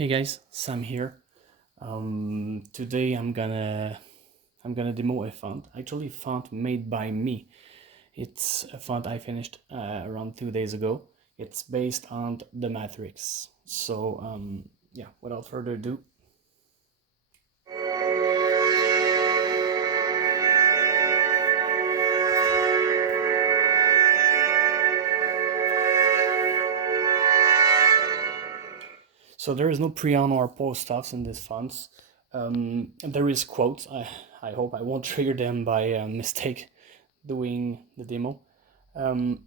Hey guys, Sam here. Today I'm gonna demo a font. Actually, a font made by me. It's a font I finished around 2 days ago. It's based on the Matrix. So yeah, without further ado, so there is no pre-on or post-offs in these fonts. There is quotes. I hope I won't trigger them by mistake doing the demo. The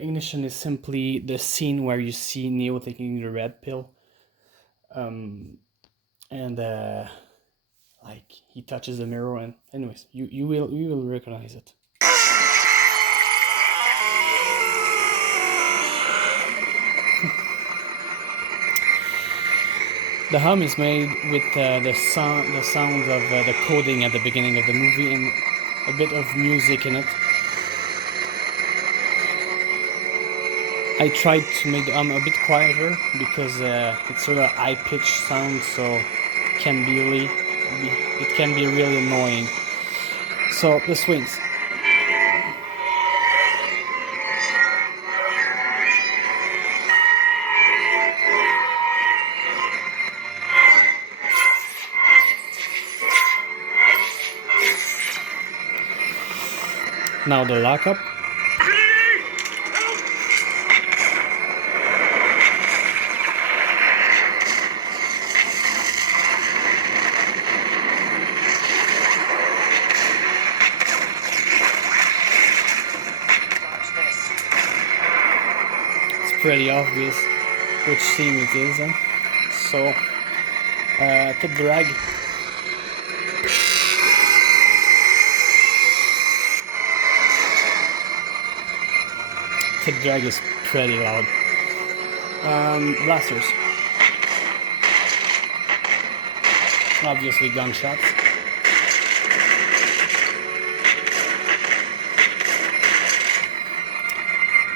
ignition is simply the scene where you see Neo taking the red pill, and like he touches the mirror, and anyways, you will recognize it. The hum is made with the sound of the coding at the beginning of the movie and a bit of music in it. I tried to make the hum a bit quieter because it's sort of high pitched sound, so it can be really annoying. So the swings. Now the lockup. It's pretty obvious which scene it is. So tip drag. Tip drag is pretty loud. Blasters. Obviously gunshots.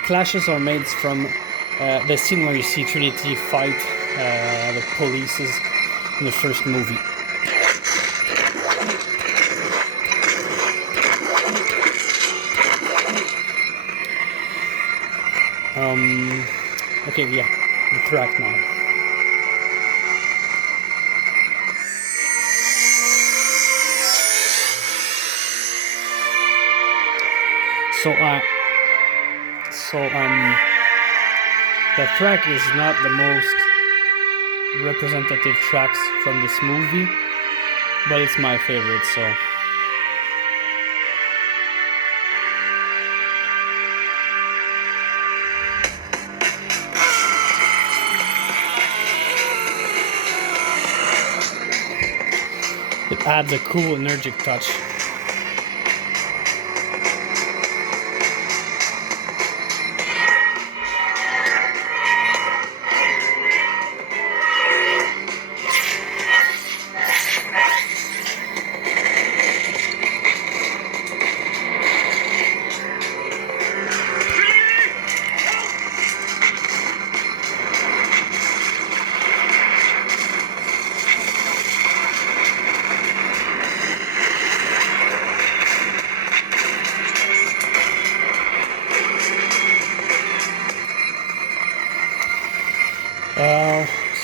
Clashes are made from the scene where you see Trinity fight the polices in the first movie. Okay, yeah, the track now. So, the track is not the most representative tracks from this movie, but it's my favorite, so. It adds a cool, energetic touch.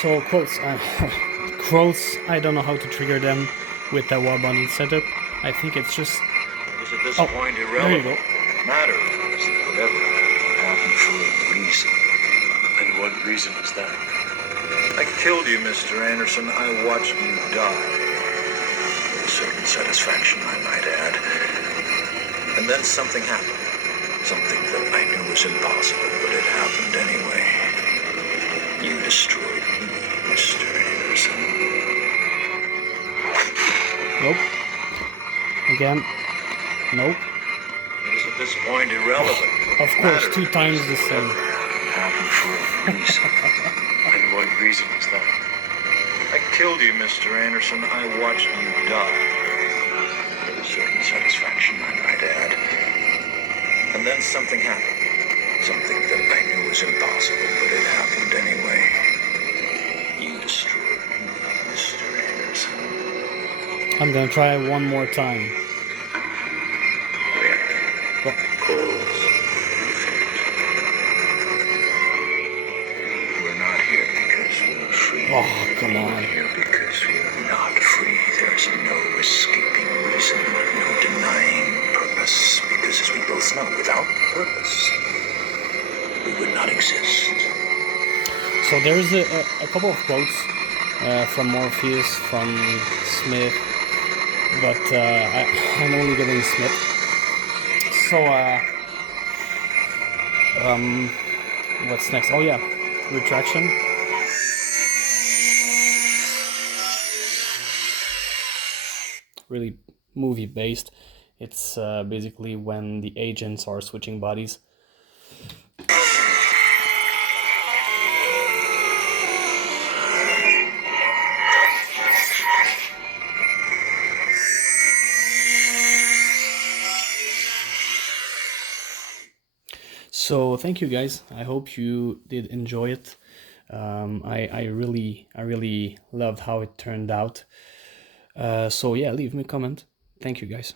So quotes, quotes. I don't know how to trigger them with the wall bonding setup. I think it's just. It was at this point There you irrelevant. go. What mattered was that whatever happened for a reason. And what reason was that? I killed you, Mr. Anderson. I watched you die. With a certain satisfaction, I might add. And then something happened. Something that I knew was impossible, but it happened anyway. You destroyed me, Mr. Anderson. Nope. Again. Nope. It was at this point irrelevant. Of course, 2 times the same. Happened for a reason. And what reason was that? I killed you, Mr. Anderson. I watched you die. With a certain satisfaction, I might add. And then something happened. Something that I knew was impossible, but it happened anyway. I'm gonna try one more time. Well, We're not here because we're free. oh, come on. We're here because we're not free. There's no escaping reason, no denying purpose. Because as we both know, without purpose, we would not exist. So there's a couple of quotes from Morpheus, from Smith, but I'm only getting Smith. So, what's next? Oh yeah, retraction. Really movie based. It's basically when the agents are switching bodies. So thank you guys. I hope you did enjoy it. I really loved how it turned out. So yeah, leave me a comment. Thank you guys.